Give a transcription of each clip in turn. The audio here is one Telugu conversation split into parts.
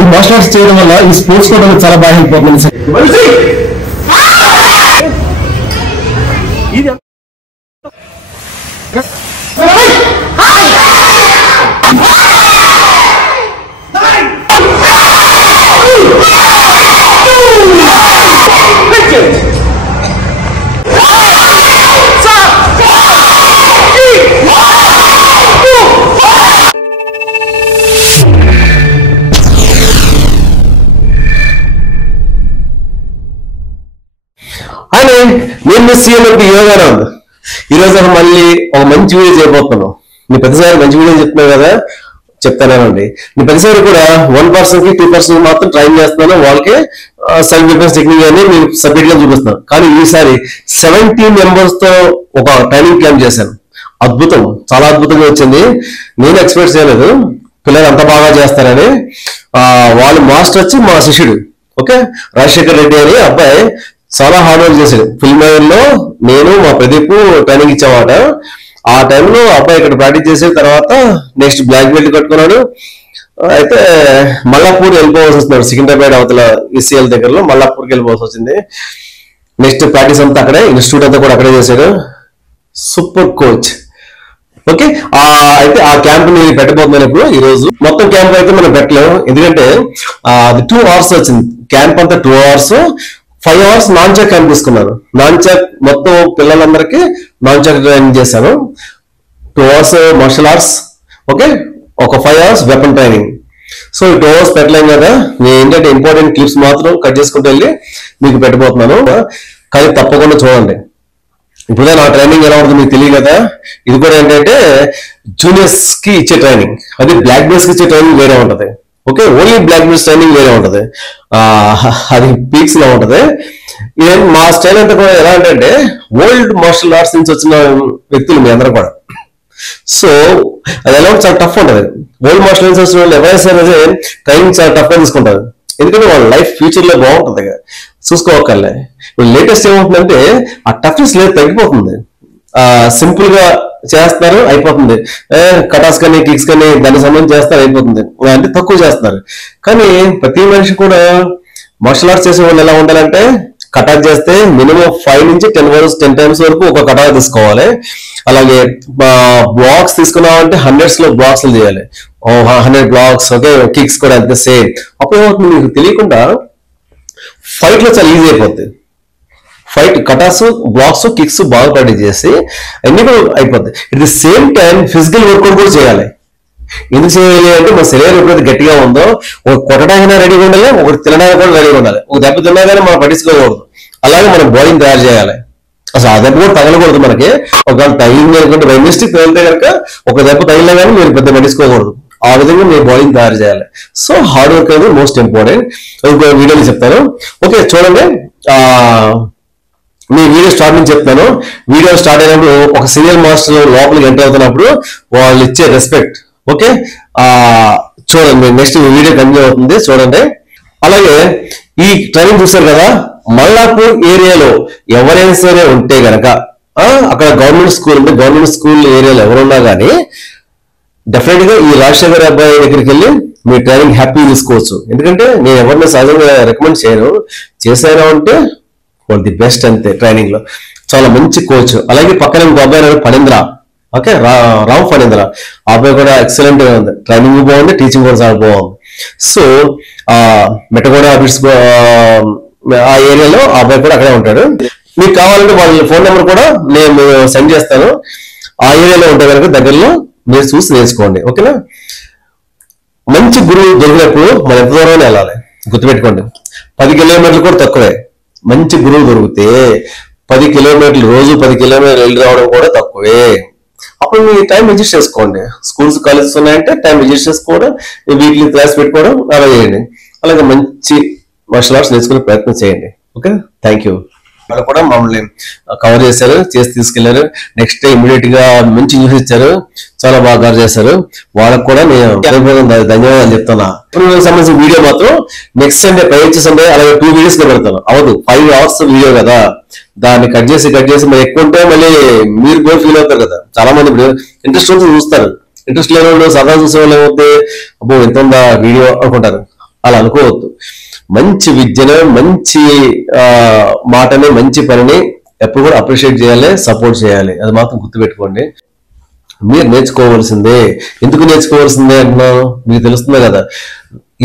ఈ మార్షల్ ఆర్ట్స్ చేయడం వల్ల ఈ స్పోర్ట్స్ కూడా చాలా బాగా హెల్ప్ అవుతుంది సార్. నేను సీఎం యోగానంద్. ఈరోజు మళ్ళీ ఒక మంచి వీడియో చేయబోతున్నాను. నీ ప్రతిసారి మంచి వీడియో చెప్తున్నావు కదా, చెప్తానండి. నీ ప్రతిసారి కూడా 1% కి 2% మాత్రం ట్రైన్ చేస్తున్నాను. వాళ్ళకి సెల్ఫ్ డిఫెన్స్ టెక్నిక్ అని నేను సపరేట్ గా చూపిస్తున్నాను. కానీ ఈసారి 17 మెంబర్స్ తో ఒక ట్రైనింగ్ క్యాంప్ చేశాను. అద్భుతం, చాలా అద్భుతంగా వచ్చింది. నేను ఎక్స్పెక్ట్ చేయలేదు పిల్లలు అంత బాగా చేస్తారని. వాళ్ళ మాస్టర్ వచ్చి మా శిష్యుడు, ఓకే, రాజశేఖర్ రెడ్డి అని అబ్బాయి చాలా హార్డ్ వర్క్ చేశాడు. ఫిల్మ్ లో నేను మా ప్రదీప్ ట్రైనింగ్ ఇచ్చామాట. ఆ టైంలో అబ్బాయి ఇక్కడ ప్రాక్టీస్ చేసిన తర్వాత నెక్స్ట్ బ్లాక్ బెల్ట్ కట్టుకున్నాడు. అయితే మల్లాపూర్ వెళ్ళిపోవాల్సి వస్తున్నాడు. సికింద్రాబాద్ అవతల ఈసీఎల్ దగ్గరలో మల్లాపూర్కి వెళ్ళిపోవాల్సి వచ్చింది. నెక్స్ట్ ప్రాక్టీస్ అంతా అక్కడే, ఇన్స్టిట్యూట్ అంతా కూడా అక్కడే చేశాడు. Super coach. ఓకే, అయితే ఆ క్యాంప్ ని పెట్టబోతున్నాను ఇప్పుడు. ఈ రోజు మొత్తం క్యాంప్ అయితే మనం పెట్టలేము, ఎందుకంటే అది 2 hours వచ్చింది. క్యాంప్ అంతా 2 hours. 5 hours non chalk camp తీసుకున్నాను. నాన్ చాక్ మొత్తం పిల్లలందరికీ నాన్ చాక్ ట్రైనింగ్ చేశాను. 2 hours మార్షల్ ఆర్ట్స్, ఓకే, ఒక 5 hours వెపన్ ట్రైనింగ్. సో ఈ 2 hours పెట్టలేం కదా, నేను ఏంటంటే ఇంపార్టెంట్ క్లిప్స్ మాత్రం కట్ చేసుకుంటూ వెళ్ళి మీకు పెట్టబోతున్నాను. కానీ తప్పకుండా చూడండి. ఇప్పుడే నా ట్రైనింగ్ ఎలా ఉంటుంది మీకు తెలియదు కదా. ఇది కూడా ఏంటంటే జూనియర్స్ కి ఇచ్చే ట్రైనింగ్, అది బ్లాక్ బెల్ట్స్ కి ఇచ్చే ట్రైనింగ్ వేరే ఉంటది. Okay, only black belts training వేరే ఉంటది, అది పీక్స్ లో ఉంటది. మా స్టైల్ అంతా కూడా ఎలా అంటే ఓల్డ్ మార్షల్ ఆర్ట్స్ నుంచి వచ్చిన వ్యక్తులు మీ అందరూ కూడా. సో అది ఎలా చాలా టఫ్ ఉంటది. ఓల్డ్ మార్షల్ ఆర్ట్స్ వచ్చిన వాళ్ళు ఎవరైనా సరే ట్రైనింగ్ చాలా టఫ్ గా తీసుకుంటారు. ఎందుకంటే వాళ్ళ లైఫ్ ఫ్యూచర్ లో బాగుంటుంది కదా, చూసుకోవక్కర్లే. ఇప్పుడు లేటెస్ట్ ఏమవుతుందంటే ఆ టఫ్నెస్ లేదు, తగ్గిపోతుంది. సింపుల్ గా చేస్తున్నారు, అయిపోతుంది. కటాస్ కానీ కిక్స్ కానీ దానికి సంబంధించి చేస్తారు, అయిపోతుంది. అంటే తక్కువ చేస్తున్నారు. కానీ ప్రతి మనిషి కూడా మార్షల్ ఆర్ట్స్ చేసే వాళ్ళు ఎలా ఉండాలంటే, కటాక్ చేస్తే మినిమం 5 నుంచి 10 times వరకు ఒక కటాక్ తీసుకోవాలి. అలాగే బ్లాక్స్ తీసుకున్నామంటే 100s లో బ్లాక్స్ చేయాలి, 100 బ్లాక్స్. ఓకే, కిక్స్ కూడా అంతే సేమ్. అప్పుడు ఏమవుతుంది, మీకు తెలియకుండా ఫైట్ లో చాలా ఈజీ అయిపోతుంది. ఫైట్ కటాస్, బ్లాక్స్, కిక్స్ బాగా ప్రాక్టీస్ చేసి అన్ని కూడా అయిపోద్ది. At the same time physical work out కూడా చేయాలి. ఎందుకు చేయాలి అంటే, మన శరీరం ఎప్పుడైతే గట్టిగా ఉందో, ఒక కొట్టడానికైనా రెడీగా ఉండాలి, ఒకటి తినడానికి కూడా రెడీగా ఉండాలి. ఒక దెబ్బ తిన్నా కానీ మనం పట్టించుకోకూడదు. అలాగే మనం బాడీని తయారు చేయాలి. అసలు ఆ దెబ్బ కూడా తగలకూడదు మనకి. ఒకవేళ తగిలింది అనుకుంటే బై మిస్టేక్ తగిలితే కనుక ఒక దెబ్బ తగిలినా కానీ మీరు పెద్ద పట్టించుకోకూడదు. ఆ విధంగా మీరు బాడీని తయారు చేయాలి. సో హార్డ్ వర్క్ అనేది మోస్ట్ ఇంపార్టెంట్. ఇంకో వీడియోలో చెప్తాను. ఓకే, చూడండి. మీ వీడియో స్టార్ట్ నుంచి చెప్తాను. వీడియో స్టార్ట్ అయినప్పుడు ఒక సీనియర్ మాస్టర్ లోపలికి ఎంటర్ అవుతున్నప్పుడు వాళ్ళు ఇచ్చే రెస్పెక్ట్. ఓకే, చూడండి. నెక్స్ట్ వీడియో కంటిన్యూ అవుతుంది, చూడండి. అలాగే ఈ ట్రైనింగ్ చూస్తారు కదా, మల్లాపూర్ ఏరియాలో ఎవరైనా సరే ఉంటే గనక, అక్కడ గవర్నమెంట్ స్కూల్ ఉంటే గవర్నమెంట్ స్కూల్ ఏరియాలో ఎవరున్నా కానీ డెఫినెట్ గా ఈ రాజశేఖర్ అబ్బాయి దగ్గరికి వెళ్ళి మీ ట్రైనింగ్ హ్యాపీ తీసుకోవచ్చు. ఎందుకంటే నేను ఎవరిని సహజంగా రికమెండ్ చేయను, చేశాను అంటే వాళ్ళు ది బెస్ట్ అంతే. ట్రైనింగ్ లో చాలా మంచి కోచ్. అలాగే పక్కన ఇంకో అబ్బాయి ఫణీంద్ర, ఓకే, రామ్ ఫణీంద్ర. ఆ అబ్బాయి కూడా ఎక్సలెంట్ గా ఉంది. ట్రైనింగ్ బాగుంది, టీచింగ్ కూడా చాలా బాగుంది. సో మెటగోడ బిట్స్ ఆ ఏరియాలో ఆ అబ్బాయి కూడా అక్కడే ఉంటాడు. మీకు కావాలంటే వాళ్ళ ఫోన్ నెంబర్ కూడా నేను సెండ్ చేస్తాను. ఆ ఏరియాలో ఉంటే కనుక దగ్గరలో మీరు చూసి నేర్చుకోండి. ఓకేనా. మంచి గురువు దొరికినప్పుడు మనం ఎంత దూరం వెళ్ళాలి గుర్తుపెట్టుకోండి. 10 కిలోమీటర్లు కూడా తక్కువే. మంచి గురువు దొరికితే 10 కిలోమీటర్లు, రోజు 10 కిలోమీటర్లు వెళ్ళి రావడం కూడా తక్కువే. అప్పుడు మీ టైం అడ్జస్ట్ చేసుకోండి. స్కూల్స్, కాలేజెస్ ఉన్నాయంటే టైం అడ్జస్ట్ చేసుకోవడం, వీక్లీ క్లాస్ పెట్టుకోవడం అలా చేయండి. అలాగే మంచి మార్షల్ ఆర్ట్స్ నేర్చుకునే ప్రయత్నం చేయండి. Okay, thank you. వాళ్ళు కూడా మమ్మల్ని కవర్ చేశారు, చేసి తీసుకెళ్లారు. నెక్స్ట్ డే ఇమీడియట్ గా మంచి న్యూస్ ఇచ్చారు, చాలా బాగా కవర్ చేశారు. వాళ్ళకు కూడా నేను ధన్యవాదాలు చెప్తున్నా. సంబంధించిన వీడియో మాత్రం నెక్స్ట్ సండే, పైవచ్చే సండే అలాగే 2 videos గా పెడతాను. అవదు 5 hours వీడియో కదా, దాన్ని కట్ చేసి మరి ఎక్కువ ఉంటే మళ్ళీ మీరు కూడా ఫీల్ అవుతారు కదా. చాలా మంది ఇప్పుడు ఇంట్రెస్ట్ ఉంటే చూస్తారు, ఇంట్రెస్ట్ లేని వాళ్ళు సరదా చూసే వాళ్ళు ఏమవుతుంది, అబ్బో ఎంత ఉందా వీడియో అనుకుంటారు. అలా అనుకోవద్దు. మంచి విద్యను, మంచి మాటని, మంచి పనిని ఎప్పుడు కూడా అప్రిషియేట్ చేయాలి, సపోర్ట్ చేయాలి. అది మాత్రం గుర్తుపెట్టుకోండి. మీరు నేర్చుకోవాల్సిందే. ఎందుకు నేర్చుకోవాల్సిందే అంటున్నాను, మీకు తెలుస్తుంది కదా.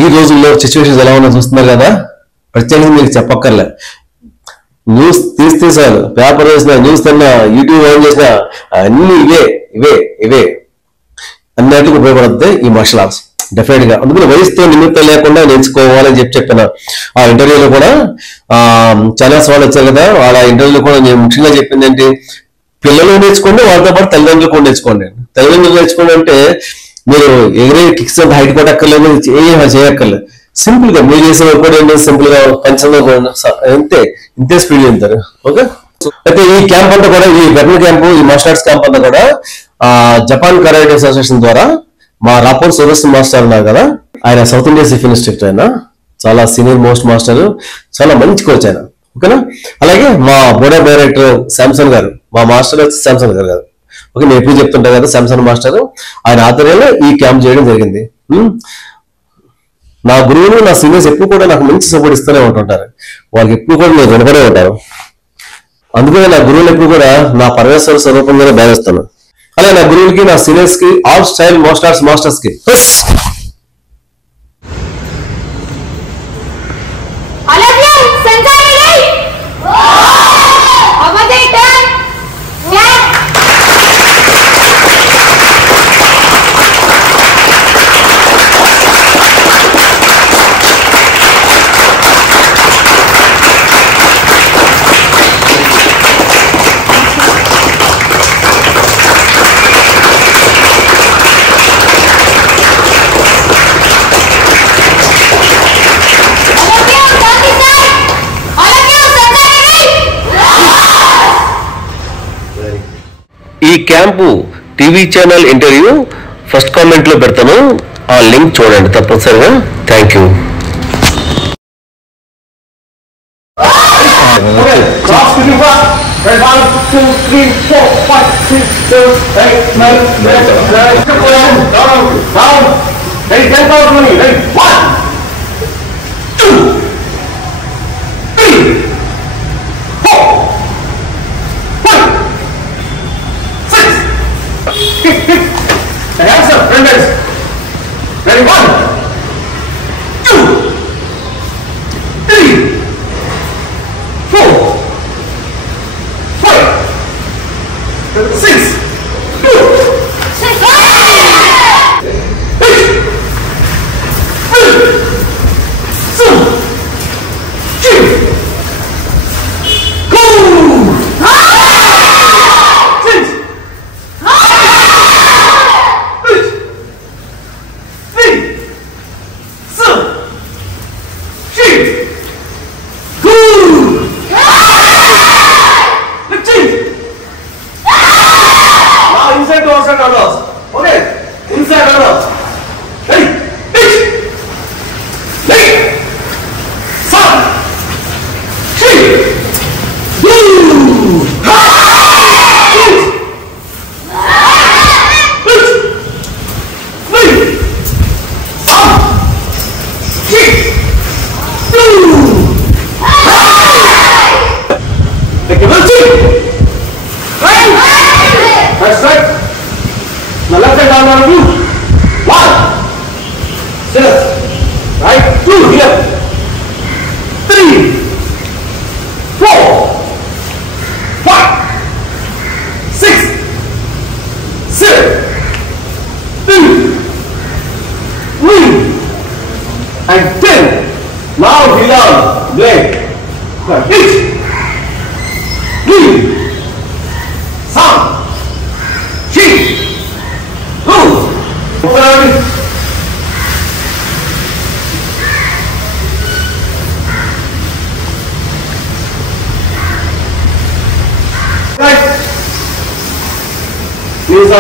ఈ రోజుల్లో సిచ్యువేషన్స్ ఎలా ఉన్నా చూస్తున్నారు కదా. ప్రత్యేకంగా మీకు చెప్పక్కర్లే. న్యూస్ తీస్తే చాలు, పేపర్ వేసినా, న్యూస్ తిన్నా, యూట్యూబ్ ఆన్ చేసినా అన్ని ఇవే ఇవే ఇవే అన్నిటికి ఉపయోగపడుతుంది ఈ మార్షల్ ఆర్ట్స్ డెఫినెట్ గా. అందుకని వయసుతో నిమిత్తం లేకుండా నేర్చుకోవాలని చెప్పిన ఆ ఇంటర్వ్యూలో కూడా ఛానల్స్ వాళ్ళు వచ్చారు కదా, వాళ్ళ ఇంటర్వ్యూలో కూడా నేను ముఖ్యంగా చెప్పింది ఏంటి, పిల్లలు నేర్చుకోండి, వాళ్ళతో పాటు తల్లిదండ్రులు కూడా నేర్చుకోండి. తల్లిదండ్రులు నేర్చుకోండి అంటే మీరు ఎగిరే కిక్స్ అంత హైట్ కొట్టక్కర్లేదు, చేయక్కర్లేదు. సింపుల్ గా మీరు చేసే వర్క్ ఏంటి, సింపుల్ గా పంచంలో అంతే, ఇంతే స్పీడ్ వెళ్తారు. ఓకే. అయితే ఈ క్యాంప్ అంతా కూడా, ఈ వెటర్నరీ క్యాంప్, ఈ మార్షల్ ఆర్ట్స్ క్యాంప్ అంతా కూడా జపాన్ కరాటే అసోసియేషన్ ద్వారా మా రాపూర్ సురేష్ మాస్టర్ ఉన్నారు కదా, ఆయన సౌత్ ఇండియా చీఫ్ ఇన్స్ట్రక్టర్, ఆయన చాలా సీనియర్ మోస్ట్ మాస్టర్, చాలా మంచి కోచ్ ఆయన. ఓకేనా. అలాగే మా బోర్డ్ ఆఫ్ డైరెక్టర్ శాంసన్ గారు, మా మాస్టర్ వచ్చి శాంసన్ గారు కదా. ఓకే, నేను ఎప్పుడు చెప్తుంటా కదా, శాంసన్ మాస్టర్, ఆయన ఆధ్వర్యంలో ఈ క్యాంప్ చేయడం జరిగింది. నా గురువులు, నా సీనియర్స్ ఎప్పుడు కూడా నాకు మంచి సపోర్ట్ ఇస్తూనే ఉంటుంటారు. వాళ్ళకి ఎప్పుడు కూడా నేను వెనకడే ఉంటాను. అందుకనే నా గురువులు ఎప్పుడు కూడా నా పరమేశ్వర స్వరూపంగానే భావిస్తాను. అలాగే నా గురువులకి, నా సీనియర్స్ కి, all style martial arts masters కి ఈ camp TV channel interview first comment లో పెడతాను, ఆ లింక్ చూడండి తప్పనిసరిగా. Thank you. Ready? 1, 2, 3,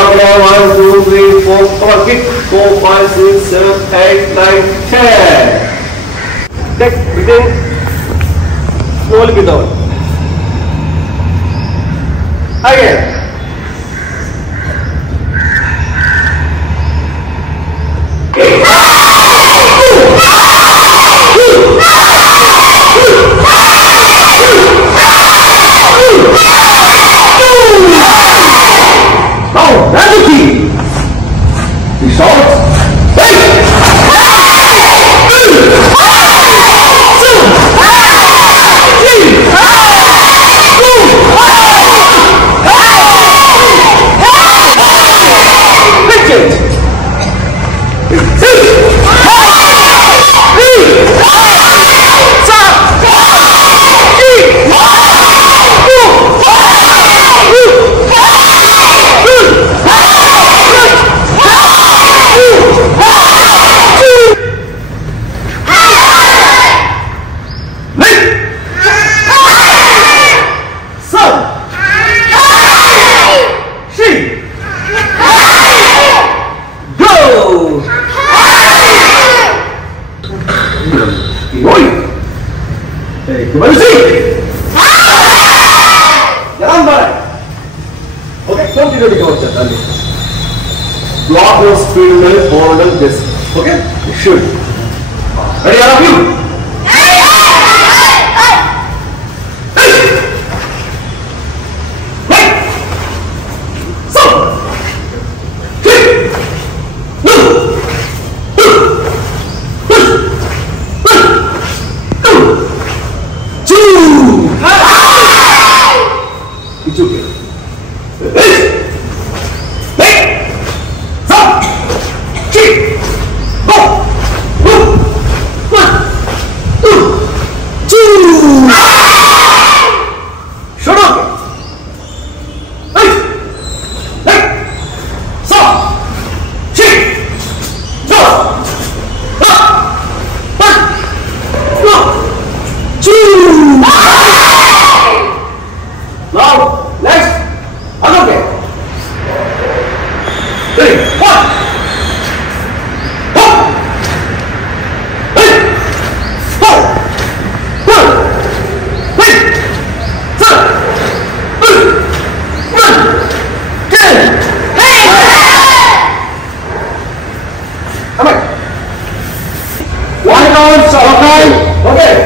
4, 5, 6, 2, 3, 4, come on, kick, 4, 5, 6, 7, 8, 9, 10. Next, begin, slowly be down. Again. Everybody see? Jalan balik. Okay, continue to go. Block your speed limit, forward and this. Okay? You should. Ready, all of you?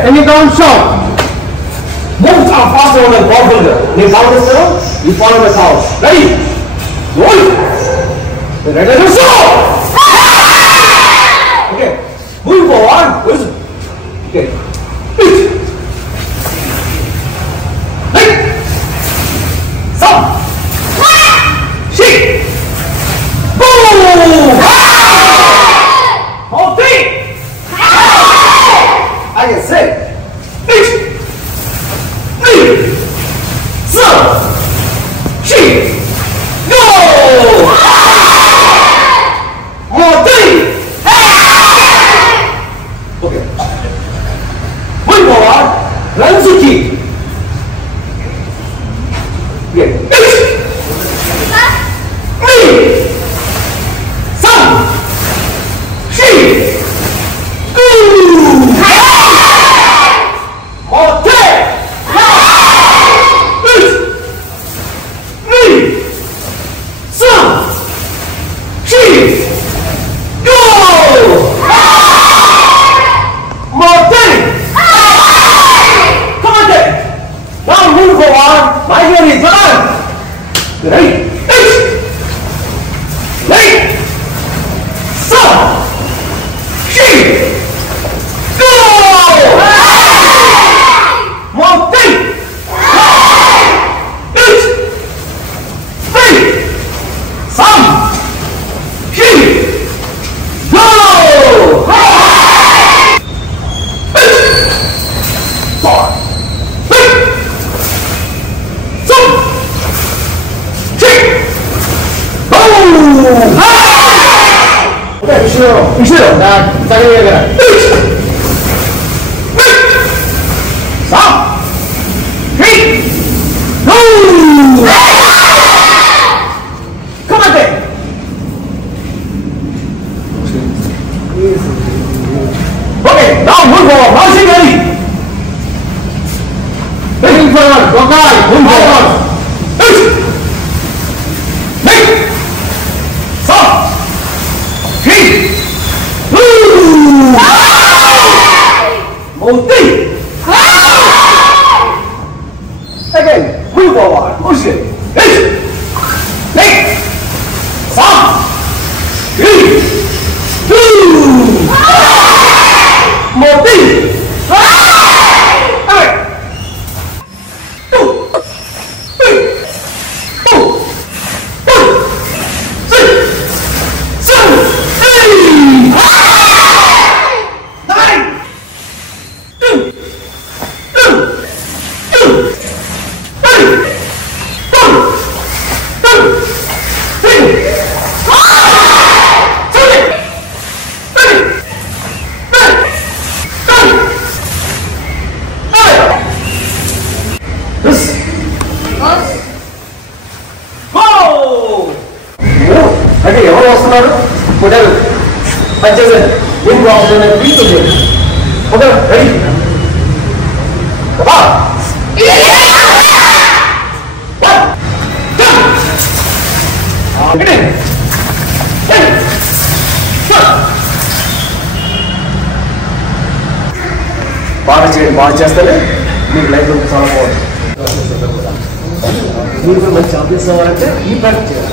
Can you count short? Move faster on the ball finger. You count this now? You follow the sound. Ready? Roll. Ready to show. Okay. Move forward. Listen. Okay. Pitch. Right. Stop. Shake. Boom. Hold three. I can say. Pitch. Go! More three! Okay. Move forward. Run to kick. Yeah. Usciro, stai via. Stop. Hey. No. Come on then. Okay, now move forward. Bouncing ready. Moving forward. Go guy. Move forward. Hey. Stop. Hey. Again, move forward, push it. Hey, stop. 3, 2, more three. అంటే ఎవరు వస్తున్నారు హోటల్ పనిచేసే ఏం ప్రాబ్లం లేదు ఓకే రెడీ బాగా చేయండి, బాగా చేస్తేనే మీకు లైఫ్ చాలా బాగుంటుంది. మీరు కూడా మంచి ఆఫీస్ అవ్వాలంటే ఈ ప్రాక్టీస్ చేయాలి.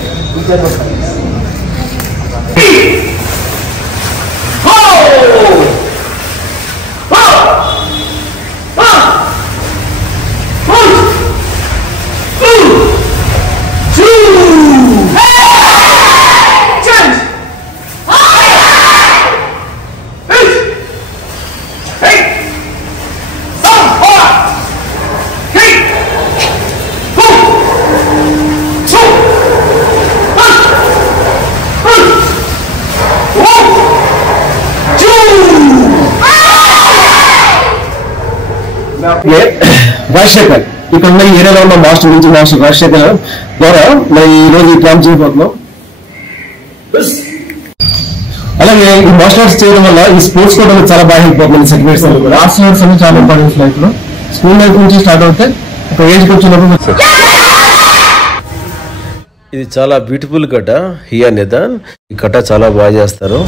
రాజశేఖర్ ఇక్కడ ఉన్న ఏరియాలో ఉన్న మాస్టర్ నుంచి మాస్టర్ రాజశేఖర్ ద్వారా మరి ఈ రోజు ఈ క్యాంప్ చేయబోతున్నాం. అలాగే ఈ మార్షల్ ఆర్ట్స్ చేయడం వల్ల ఈ స్పోర్ట్స్ కూడా చాలా బాగా హెల్ప్ అవుతుంది. సర్టిఫికేట్స్ మార్షల్ ఆర్ట్స్ అనేది చాలా ఇంపార్టెంట్ లైఫ్ లో. స్కూల్ లైఫ్ నుంచి స్టార్ట్ అవుతే ఒక ఏజ్కి వచ్చినప్పుడు. ఇది చాలా బ్యూటిఫుల్ కట్ట హియా నిదాన్. ఈ కట్ట చాలా బాగా చేస్తారు.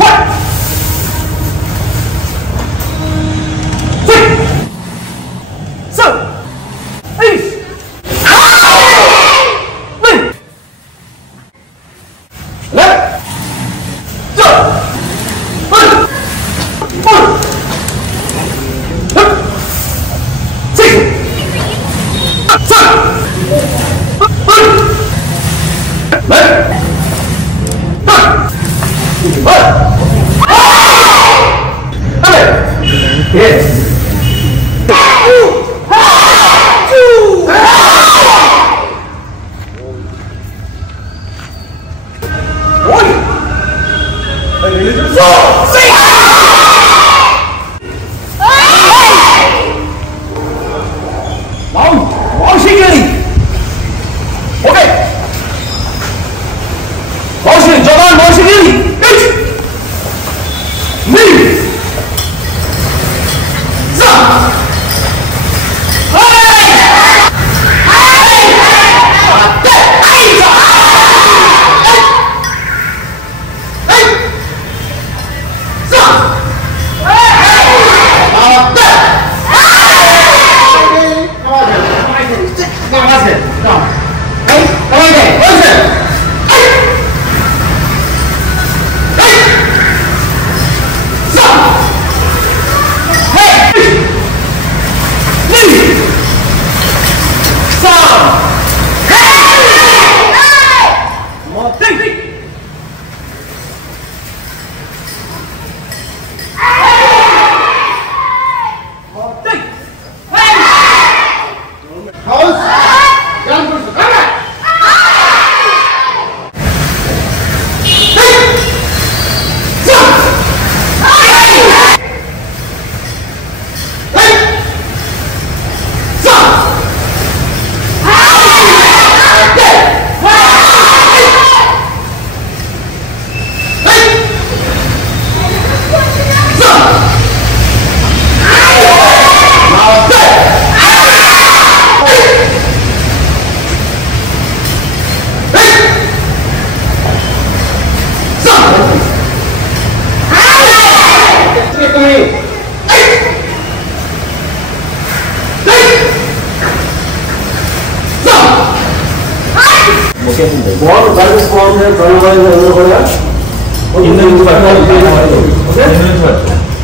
బాల్ బ్యాలెన్స్ బాగుంది.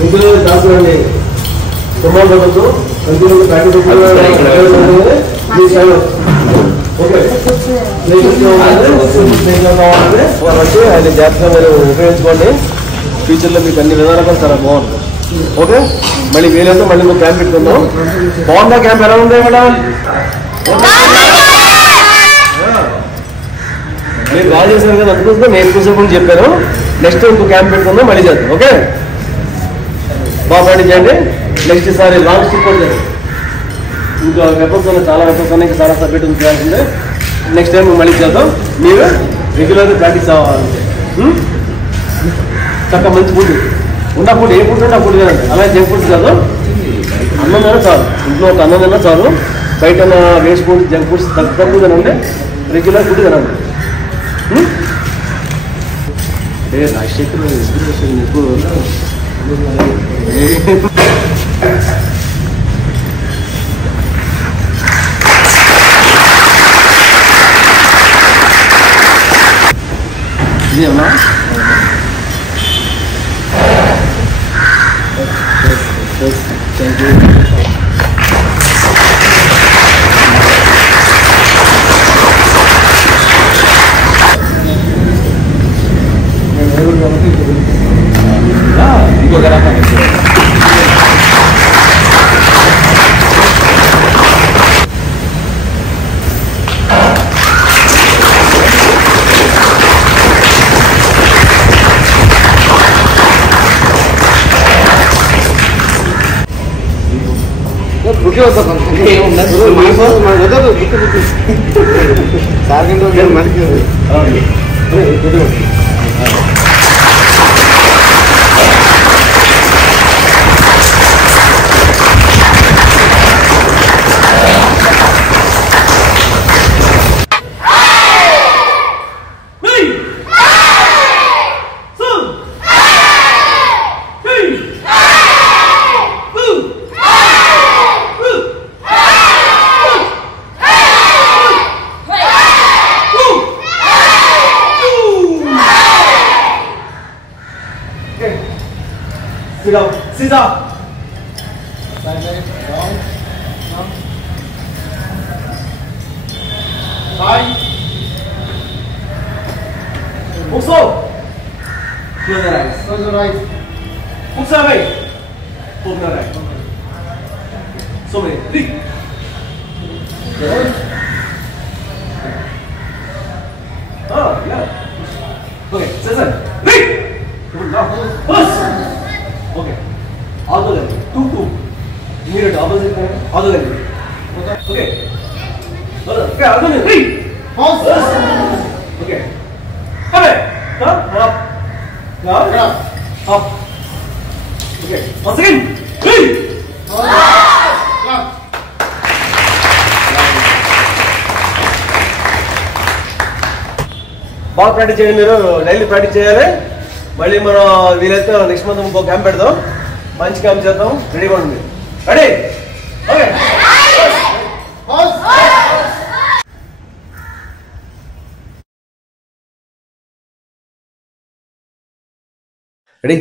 ఇందులో దాచుకోండి. తుమ్మాలు తగ్గదు. కంటిన్యూ ప్యాకెట్ కాబట్టి ఆయన జాగ్రత్తగా మీరు ఉపయోగించుకోండి. ఫ్యూచర్లో మీకు అన్ని విధాలుగా చాలా బాగుంటుంది. ఓకే, మళ్ళీ వీలైతే మళ్ళీ మేము క్యాంప్ పెట్టుకుందాం. బాగుందా క్యాంప్? ఎలా ఉంది మేడం? మీరు బాగా చేశారు కదా, అందుకోసం నేను ఎక్కువసేపు చెప్పాను. నెక్స్ట్ ఇంకో క్యాంప్ పెట్టుకుందాం, మళ్ళీ చేద్దాం. ఓకే, బాగా ప్రాక్టీస్ చేయండి. నెక్స్ట్ సారి లాంగ్ స్టిక్ కూడా చేయండి. ఇంకా వెపన్స్ ఉన్నాయి, చాలా వెపన్స్ ఉన్నాయి, చాలా సబ్జెక్ట్ ఉంది చేయాల్సిందే. నెక్స్ట్ టైం మళ్ళీ చేద్దాం. మీరు రెగ్యులర్గా ప్రాక్టీస్ అవ్వాలంటే చక్కగా మంచి ఫుడ్ ఉన్న ఫుడ్, ఏ ఫుడ్ ఉంటే ఆ ఫుడ్ కదండి. అలాగే జంక్ ఫుడ్ కాదు. అన్నం తిన్నా చాలు, ఇంట్లో ఒక అన్నం తిన్నా చాలు. బయట వేస్ట్ ఫుడ్ జంక్ ఫుడ్స్ తక్కువ తినండి, రెగ్యులర్ ఫుడ్ తినండి. అంటే రాజశేఖర్ నీకు ఇదేమన్నా థ్యాంక్ యూ. ఇంకో బుకే వద్దాం మనకి Sit down. Sit down. Side leg down. Down. Side. Books up. Close your eyes. Close your eyes. Books away. Open your eyes. So many. Three. Good. Oh, yeah. Okay. Listen. Three. Now. First. Okay. Other leg. Two. Immediate opposite leg. Other leg. Okay. Okay. Other leg. Three. Pause. Okay. Come back. Down. Up. Down. Up. Okay. Once again. Three. బాగా ప్రాక్టీస్ చేయండి, మీరు డైలీ ప్రాక్టీస్ చేయాలి. మళ్ళీ మనం వీలైతే నెక్స్ట్ మంత్ ఇంకో క్యాంప్ పెడదాం, మంచి క్యాంప్ చేద్దాం. రెడీగా ఉంది. రెడీ? ఓకే. రెడీ?